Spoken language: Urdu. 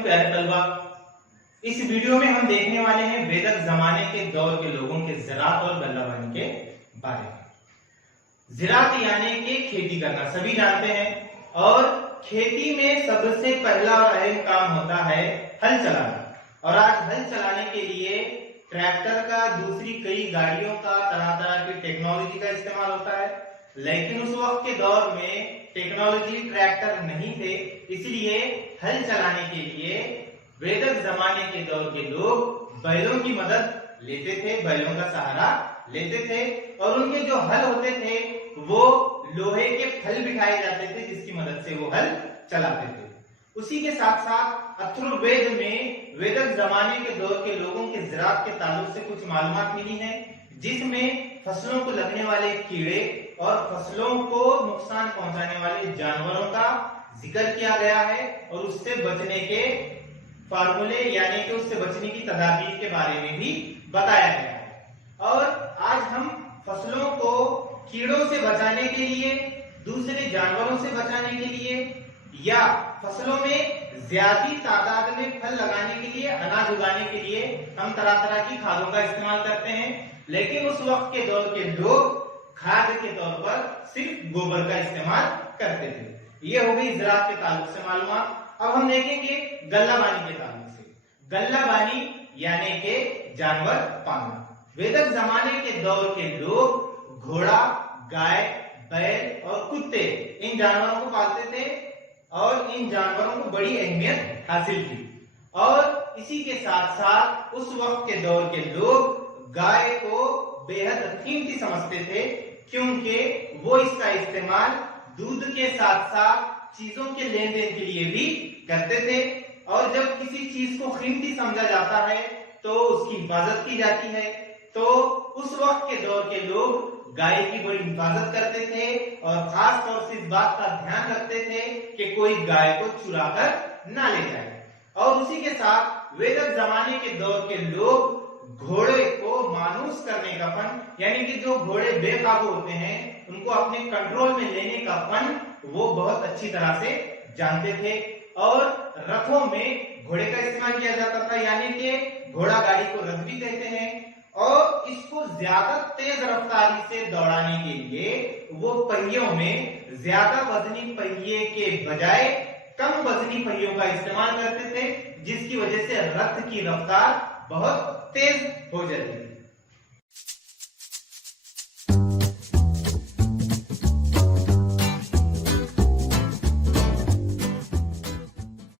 علیکم پیارے طلبا، اس ویڈیو میں ہم دیکھنے والے ہیں ویدک زمانے کے دور کے لوگوں کے زراعت اور غلہ بانی کے بارے میں۔ زراعت یعنی کہ کھیتی کرنا، سبھی جانتے ہیں، اور کھیتی میں سب سے پہلا اور اہم کام ہوتا ہے ہل چلانا، اور آج ہل چلانے کے لیے ٹریکٹر کا، دوسری کئی گاڑیوں کا، طرح طرح کی ٹیکنالوجی کا استعمال ہوتا ہے۔ لیکن اس وقت کے دور میں ٹیکنالوجی ٹریکٹر نہیں تھے، اس لیے ہل چلانے کے لیے ویدک زمانے کے دور کے لوگ بیلوں کی مدد لیتے تھے، بیلوں کا سہارا لیتے تھے، اور ان کے جو ہل ہوتے تھے وہ لوہے کے پھل بٹھائے جاتے تھے جس کی مدد سے وہ ہل چلاتے تھے۔ اسی کے ساتھ ساتھ اتھروید میں ویدک زمانے کے دور کے لوگوں کے زراعت کے تعلق سے کچھ معلومات ملی ہیں، جس میں فصلوں کو لگنے والے کیڑے اور فصلوں کو نقصان پہنچانے والے جانوروں کا ذکر کیا گیا ہے، اور اس سے بچنے کے فارمولے یعنی کہ اس سے بچنے کی تدابیر کے بارے میں بھی بتایا گیا ہے۔ اور آج ہم فصلوں کو کیڑوں سے بچانے کے لیے، دوسرے جانوروں سے بچانے کے لیے، یا فصلوں میں زیادہ تعداد میں پھل لگانے کے لیے، اناج اگانے کے لیے ہم طرح طرح کی کھادوں کا استعمال کرتے ہیں، لیکن اس وقت کے دور کے لوگ کھاد کے طور پر صرف گوبر کا استعمال کرتے تھے۔ یہ ہو گئی زراعت کے تعلق سے معلومات۔ اب ہم دیکھیں گے غلہ بانی کے تعلق سے۔ غلہ بانی یعنی کہ جانور پالنا۔ ویدک زمانے کے دور کے لوگ گھوڑا، گائے، بیل اور کتے، ان جانوروں کو پالتے تھے، اور ان جانوروں کو بڑی اہمیت حاصل تھی۔ اور اسی کے ساتھ ساتھ اس وقت کے دور کے لوگ گائے کو بے حد قیمتی سمجھتے تھے، کیونکہ وہ اس کا استعمال دودھ کے ساتھ ساتھ چیزوں کے لین دین کے لیے بھی کرتے تھے، اور جب کسی چیز کو قیمتی سمجھا جاتا ہے تو اس کی حفاظت کی جاتی ہے۔ تو اس وقت کے دور کے لوگ گائے کی بڑی حفاظت کرتے تھے، اور خاص طور سے اس بات کا دھیان رکھتے تھے کہ کوئی گائے کو چرا کر نہ لے جائے۔ اور اسی کے ساتھ ویدک زمانے کے دور کے لوگ گھوڑے کو مانوس کرنے کا فن، یعنی کہ جو گھوڑے بے قابو ہوتے ہیں ان کو اپنے کنٹرول میں لینے کا فن وہ بہت اچھی طرح سے جانتے تھے، اور رتھوں میں گھوڑے کا استعمال کیا جاتا تھا، یعنی کہ گھوڑا گاڑی کو رتھ بھی کہتے ہیں، اور اس کو زیادہ تیز رفتاری سے دوڑانے کے لیے وہ پہیوں میں زیادہ وزنی پہیے کے بجائے کم وزنی پہیوں کا استعمال کرتے تھے، جس کی وجہ سے رتھ کی رفتار بہت تیز ہو جاتی